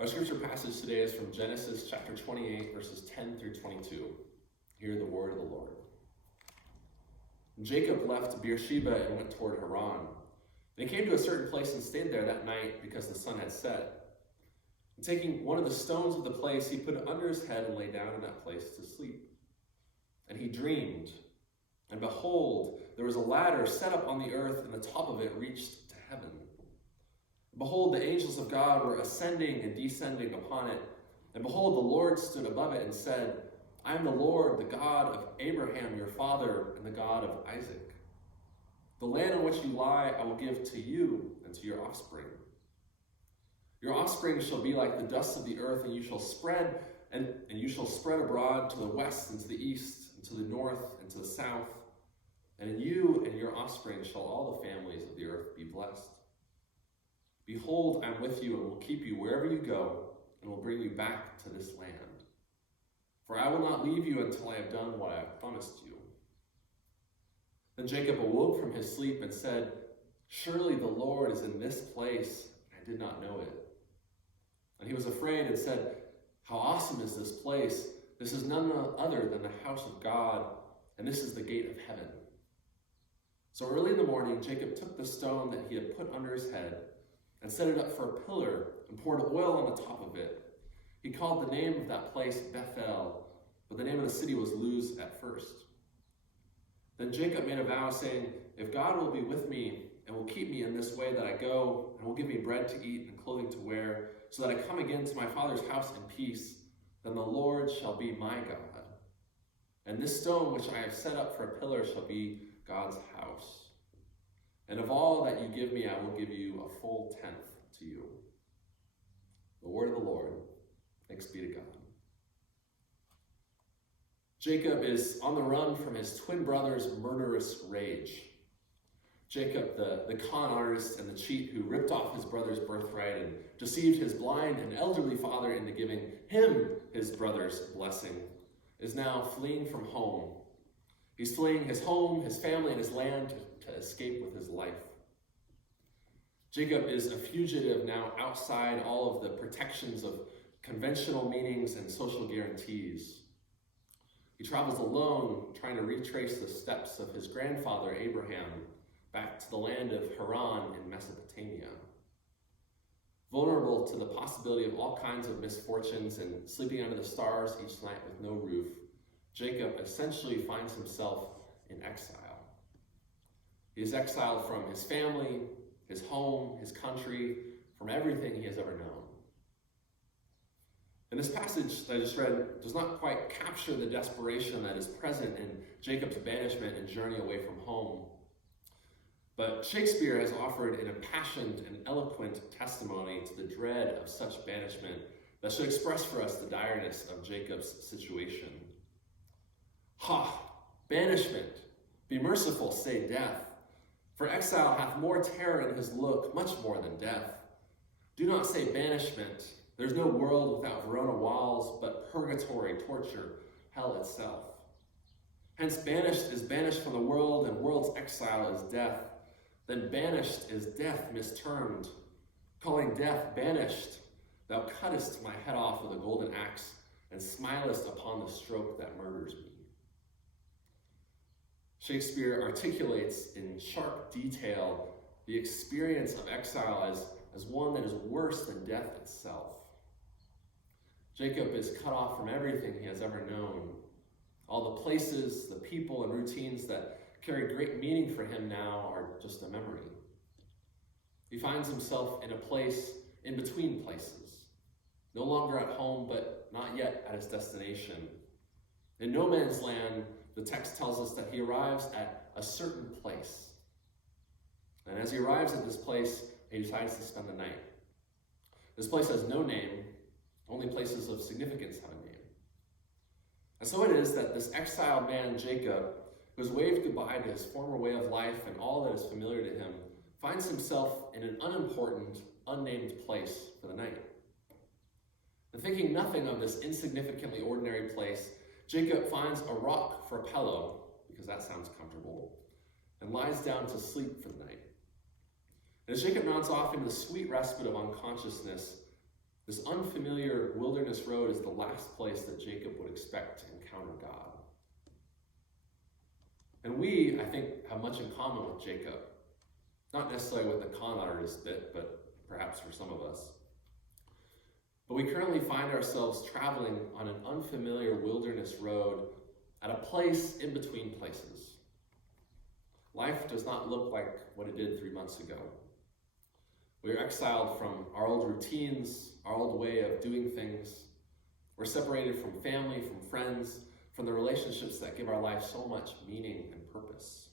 Our scripture passage today is from Genesis chapter 28, verses 10 through 22. Hear the word of the Lord. Jacob left Beersheba and went toward Haran. And he came to a certain place and stayed there that night because the sun had set. And taking one of the stones of the place, he put it under his head and lay down in that place to sleep. And he dreamed, and behold, there was a ladder set up on the earth, and the top of it reached to heaven. Behold, the angels of God were ascending and descending upon it. And behold, the Lord stood above it and said, I am the Lord, the God of Abraham your father, and the God of Isaac. The land on which you lie I will give to you and to your offspring. Your offspring shall be like the dust of the earth, and you shall spread abroad to the west and to the east, and to the north and to the south. And in you and your offspring shall all the families of the earth be blessed. Behold, I am with you and will keep you wherever you go, and will bring you back to this land. For I will not leave you until I have done what I have promised you. Then Jacob awoke from his sleep and said, Surely the Lord is in this place, and I did not know it. And he was afraid and said, How awesome is this place! This is none other than the house of God, and this is the gate of heaven. So early in the morning, Jacob took the stone that he had put under his head and set it up for a pillar and poured oil on the top of it. He called the name of that place Bethel, but the name of the city was Luz at first. Then Jacob made a vow, saying, If God will be with me and will keep me in this way that I go, and will give me bread to eat and clothing to wear, so that I come again to my father's house in peace, then the Lord shall be my God. And this stone which I have set up for a pillar shall be God's house. And of all that you give me, I will give you a full tenth to you. The word of the Lord. Thanks be to God. Jacob is on the run from his twin brother's murderous rage. Jacob, the con artist and the cheat who ripped off his brother's birthright and deceived his blind and elderly father into giving him his brother's blessing, is now fleeing from home. He's fleeing his home, his family, and his land to escape with his life. Jacob is a fugitive now outside all of the protections of conventional meanings and social guarantees. He travels alone, trying to retrace the steps of his grandfather Abraham back to the land of Haran in Mesopotamia. Vulnerable to the possibility of all kinds of misfortunes and sleeping under the stars each night with no roof, Jacob essentially finds himself in exile. He is exiled from his family, his home, his country, from everything he has ever known. And this passage that I just read does not quite capture the desperation that is present in Jacob's banishment and journey away from home. But Shakespeare has offered an impassioned and eloquent testimony to the dread of such banishment that should express for us the direness of Jacob's situation. Ha! Banishment! Be merciful, say death. For exile hath more terror in his look, much more than death. Do not say banishment. There's no world without Verona walls, but purgatory, torture, hell itself. Hence banished is banished from the world, and world's exile is death. Then banished is death mistermed. Calling death banished, thou cuttest my head off with a golden axe, and smilest upon the stroke that murders me. Shakespeare articulates in sharp detail the experience of exile as one that is worse than death itself. Jacob is cut off from everything he has ever known. All the places, the people, and routines that carry great meaning for him now are just a memory. He finds himself in a place in between places, no longer at home, but not yet at his destination. In no man's land, the text tells us that he arrives at a certain place. And as he arrives at this place, he decides to spend the night. This place has no name. Only places of significance have a name. And so it is that this exiled man, Jacob, who has waved goodbye to his former way of life and all that is familiar to him, finds himself in an unimportant, unnamed place for the night. And thinking nothing of this insignificantly ordinary place, Jacob finds a rock for a pillow, because that sounds comfortable, and lies down to sleep for the night. And as Jacob nods off into the sweet respite of unconsciousness, This unfamiliar wilderness road is the last place that Jacob would expect to encounter God. And we, I think, have much in common with Jacob. Not necessarily with the con artist bit, but perhaps for some of us. But we currently find ourselves traveling on an unfamiliar wilderness road at a place in between places. Life does not look like what it did 3 months ago. We are exiled from our old routines, our old way of doing things. We're separated from family, from friends, from the relationships that give our life so much meaning and purpose.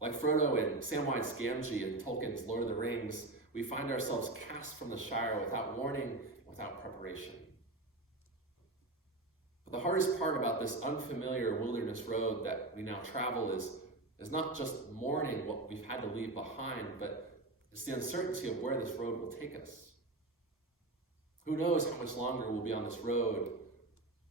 Like Frodo and Samwise Gamgee in Tolkien's Lord of the Rings, we find ourselves cast from the Shire without warning, without preparation. But the hardest part about this unfamiliar wilderness road that we now travel is not just mourning what we've had to leave behind, but it's the uncertainty of where this road will take us. Who knows how much longer we'll be on this road?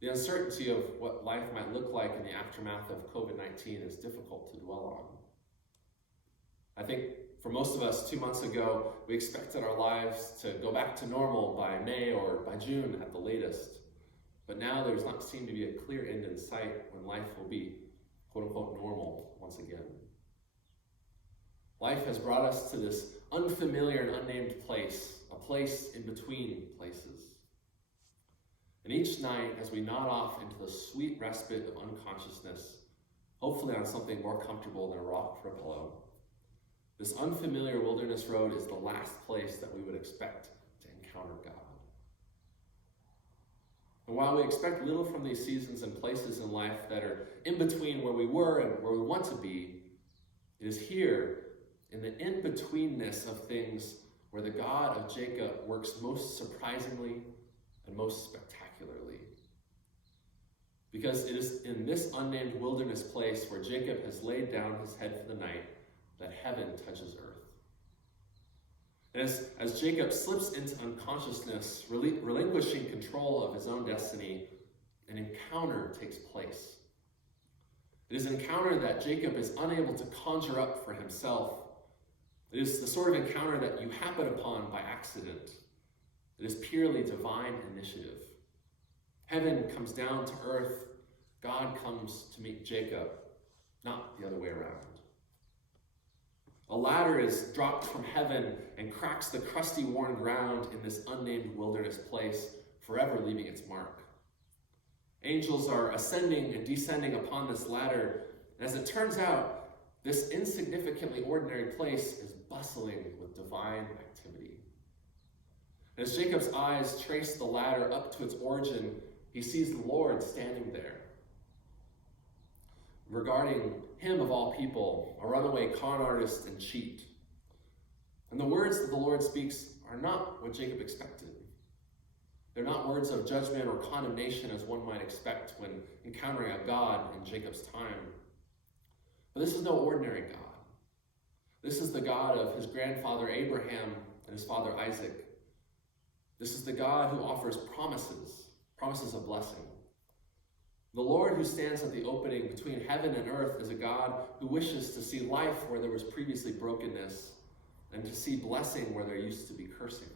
The uncertainty of what life might look like in the aftermath of COVID-19 is difficult to dwell on. I think for most of us, 2 months ago, we expected our lives to go back to normal by May or by June at the latest. But now there does not seem to be a clear end in sight when life will be, quote unquote, normal once again. Life has brought us to this unfamiliar and unnamed place, a place in between places. And each night, as we nod off into the sweet respite of unconsciousness, hopefully on something more comfortable than a rock for a pillow, this unfamiliar wilderness road is the last place that we would expect to encounter God. And while we expect little from these seasons and places in life that are in between where we were and where we want to be, it is here, in the in-betweenness of things, where the God of Jacob works most surprisingly and most spectacularly. Because it is in this unnamed wilderness place where Jacob has laid down his head for the night that heaven touches earth. And as Jacob slips into unconsciousness, relinquishing control of his own destiny, an encounter takes place. It is an encounter that Jacob is unable to conjure up for himself. It is the sort of encounter that you happen upon by accident. It is purely divine initiative. Heaven comes down to earth. God comes to meet Jacob, not the other way around. A ladder is dropped from heaven and cracks the crusty, worn ground in this unnamed wilderness place, forever leaving its mark. Angels are ascending and descending upon this ladder, and as it turns out, this insignificantly ordinary place is bustling with divine activity. As Jacob's eyes trace the ladder up to its origin, he sees the Lord standing there. Regarding him of all people, a runaway con artist and cheat. And the words that the Lord speaks are not what Jacob expected. They're not words of judgment or condemnation as one might expect when encountering a God in Jacob's time. But this is no ordinary God. This is the God of his grandfather Abraham and his father Isaac. This is the God who offers promises of blessing. The Lord who stands at the opening between heaven and earth is a God who wishes to see life where there was previously brokenness and to see blessing where there used to be cursing.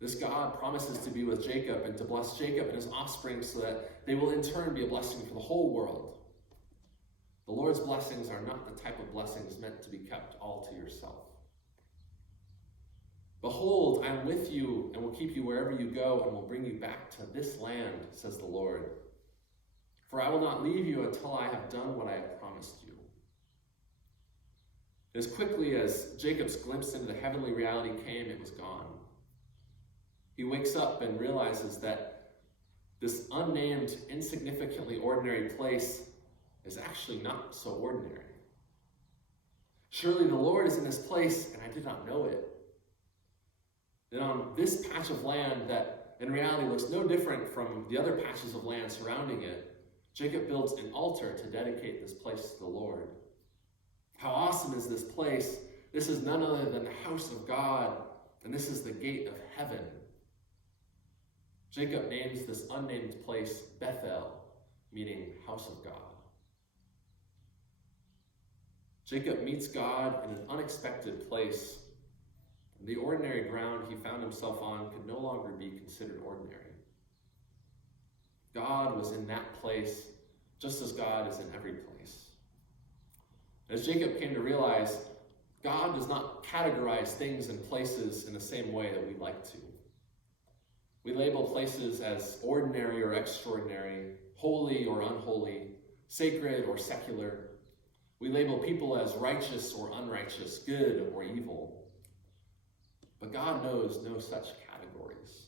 This God promises to be with Jacob and to bless Jacob and his offspring so that they will in turn be a blessing for the whole world. The Lord's blessings are not the type of blessings meant to be kept all to yourself. Behold, I am with you and will keep you wherever you go and will bring you back to this land, says the Lord. For I will not leave you until I have done what I have promised you. As quickly as Jacob's glimpse into the heavenly reality came, it was gone. He wakes up and realizes that this unnamed, insignificantly ordinary place is actually not so ordinary. Surely the Lord is in this place, and I did not know it. And on this patch of land that in reality looks no different from the other patches of land surrounding it, Jacob builds an altar to dedicate this place to the Lord. How awesome is this place? This is none other than the house of God, and this is the gate of heaven. Jacob names this unnamed place Bethel, meaning house of God. Jacob meets God in an unexpected place. The ordinary ground he found himself on could no longer be considered ordinary. God was in that place, just as God is in every place. As Jacob came to realize, God does not categorize things and places in the same way that we'd like to. We label places as ordinary or extraordinary, holy or unholy, sacred or secular. We label people as righteous or unrighteous, good or evil. But God knows no such categories.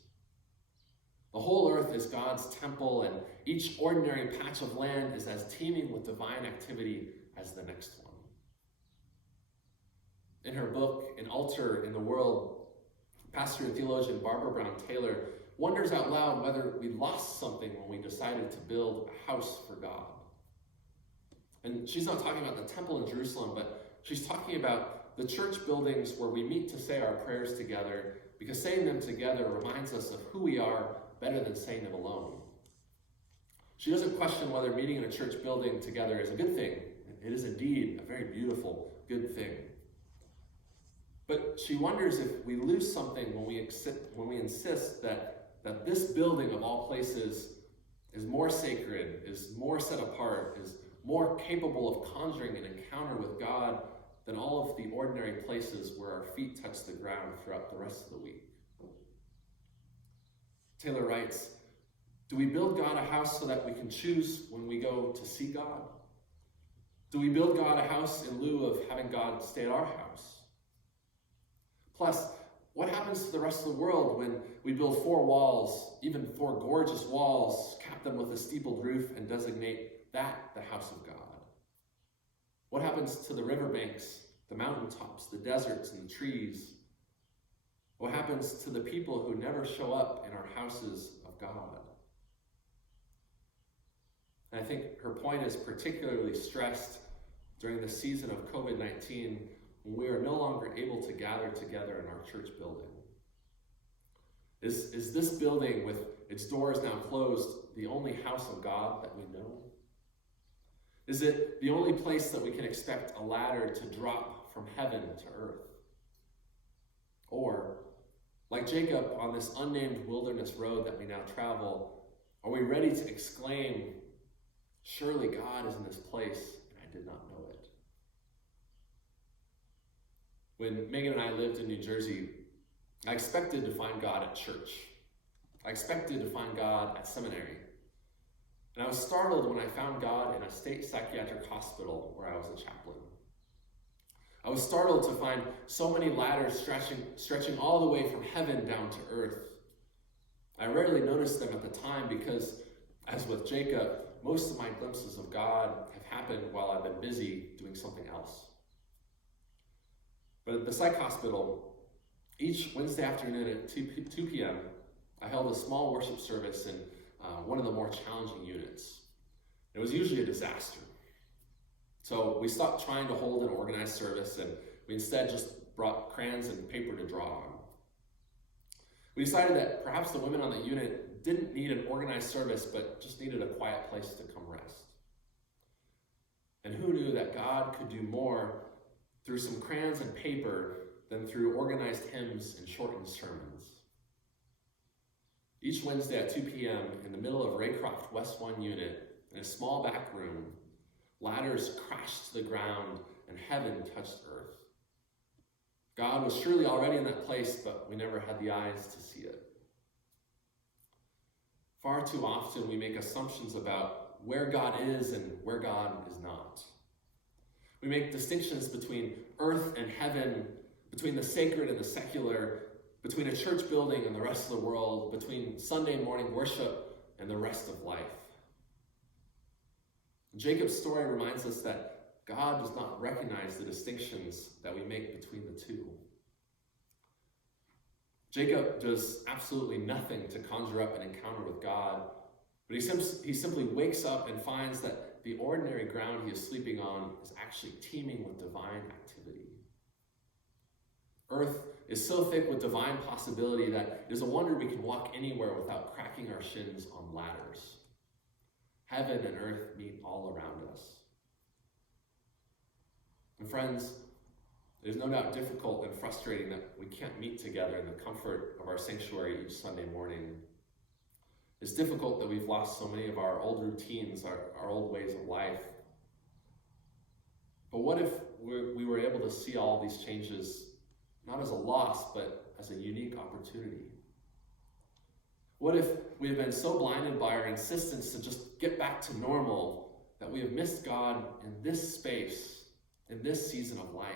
The whole earth is God's temple, and each ordinary patch of land is as teeming with divine activity as the next one. In her book, An Altar in the World, pastor and theologian Barbara Brown Taylor wonders out loud whether we lost something when we decided to build a house for God. And she's not talking about the temple in Jerusalem, but she's talking about the church buildings where we meet to say our prayers together, because saying them together reminds us of who we are better than saying them alone. She doesn't question whether meeting in a church building together is a good thing. It is indeed a very beautiful, good thing. But she wonders if we lose something when we insist that this building of all places is more sacred, is more set apart, is more capable of conjuring an encounter with God than all of the ordinary places where our feet touch the ground throughout the rest of the week. Taylor writes, do we build God a house so that we can choose when we go to see God? Do we build God a house in lieu of having God stay at our house? Plus, what happens to the rest of the world when we build 4 walls, even 4 gorgeous walls, cap them with a steepled roof, and designate that the house of God? What happens to the riverbanks, the mountaintops, the deserts, and the trees? What happens to the people who never show up in our houses of God? And I think her point is particularly stressed during the season of COVID-19, when we are no longer able to gather together in our church building. Is this building, with its doors now closed, the only house of God that we know? Is it the only place that we can expect a ladder to drop from heaven to earth? Or, like Jacob on this unnamed wilderness road that we now travel, are we ready to exclaim, surely God is in this place, and I did not know it? When Megan and I lived in New Jersey, I expected to find God at church. I expected to find God at seminary. And I was startled when I found God in a state psychiatric hospital where I was a chaplain. I was startled to find so many ladders stretching all the way from heaven down to earth. I rarely noticed them at the time because, as with Jacob, most of my glimpses of God have happened while I've been busy doing something else. But at the psych hospital, each Wednesday afternoon at 2 p.m., I held a small worship service in one of the more challenging units. It was usually a disaster. So we stopped trying to hold an organized service, and we instead just brought crayons and paper to draw on. We decided that perhaps the women on the unit didn't need an organized service, but just needed a quiet place to come rest. And who knew that God could do more through some crayons and paper than through organized hymns and shortened sermons? Each Wednesday at 2 p.m. in the middle of Raycroft West 1 unit, in a small back room, ladders crashed to the ground and heaven touched earth. God was surely already in that place, but we never had the eyes to see it. Far too often we make assumptions about where God is and where God is not. We make distinctions between earth and heaven, between the sacred and the secular, between a church building and the rest of the world, between Sunday morning worship and the rest of life. Jacob's story reminds us that God does not recognize the distinctions that we make between the two. Jacob does absolutely nothing to conjure up an encounter with God, but he simply wakes up and finds that the ordinary ground he is sleeping on is actually teeming with divine activity. Earth is so thick with divine possibility that it is a wonder we can walk anywhere without cracking our shins on ladders. Heaven and earth meet all around us. And friends, It is no doubt difficult and frustrating that we can't meet together in the comfort of our sanctuary each Sunday morning. It's difficult that we've lost so many of our old routines, our old ways of life. But what if we were able to see all these changes not as a loss, but as a unique opportunity? What if we have been so blinded by our insistence to just get back to normal that we have missed God in this space, in this season of life?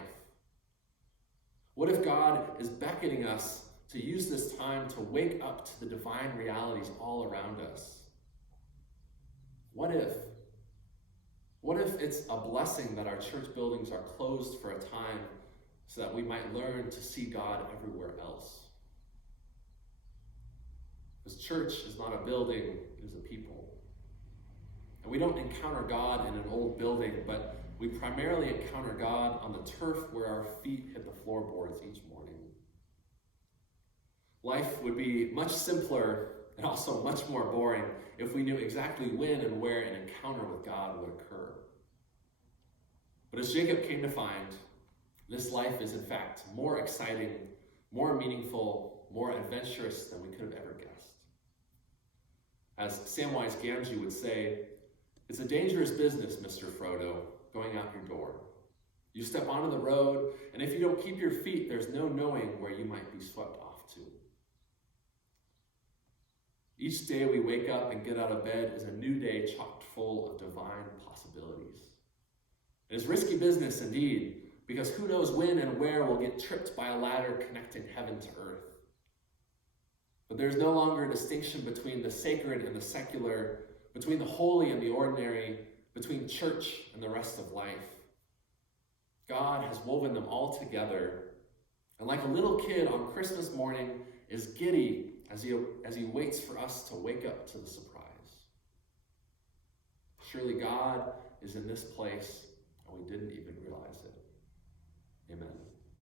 What if God is beckoning us to use this time to wake up to the divine realities all around us? What if it's a blessing that our church buildings are closed for a time so that we might learn to see God everywhere else? Because church is not a building, it is a people. And we don't encounter God in an old building, but we primarily encounter God on the turf where our feet hit the floorboards each morning. Life would be much simpler and also much more boring if we knew exactly when and where an encounter with God would occur. But as Jacob came to find, this life is in fact more exciting, more meaningful, more adventurous than we could have ever guessed. As Samwise Gamgee would say, it's a dangerous business, Mr. Frodo, going out your door. You step onto the road, and if you don't keep your feet, there's no knowing where you might be swept off to. Each day we wake up and get out of bed is a new day chock full of divine possibilities. It is risky business indeed, because who knows when and where we'll get tripped by a ladder connecting heaven to earth. But there's no longer a distinction between the sacred and the secular, between the holy and the ordinary, between church and the rest of life. God has woven them all together, and like a little kid on Christmas morning is giddy as he waits for us to wake up to the surprise. Surely God is in this place, and we didn't even realize it. Amen.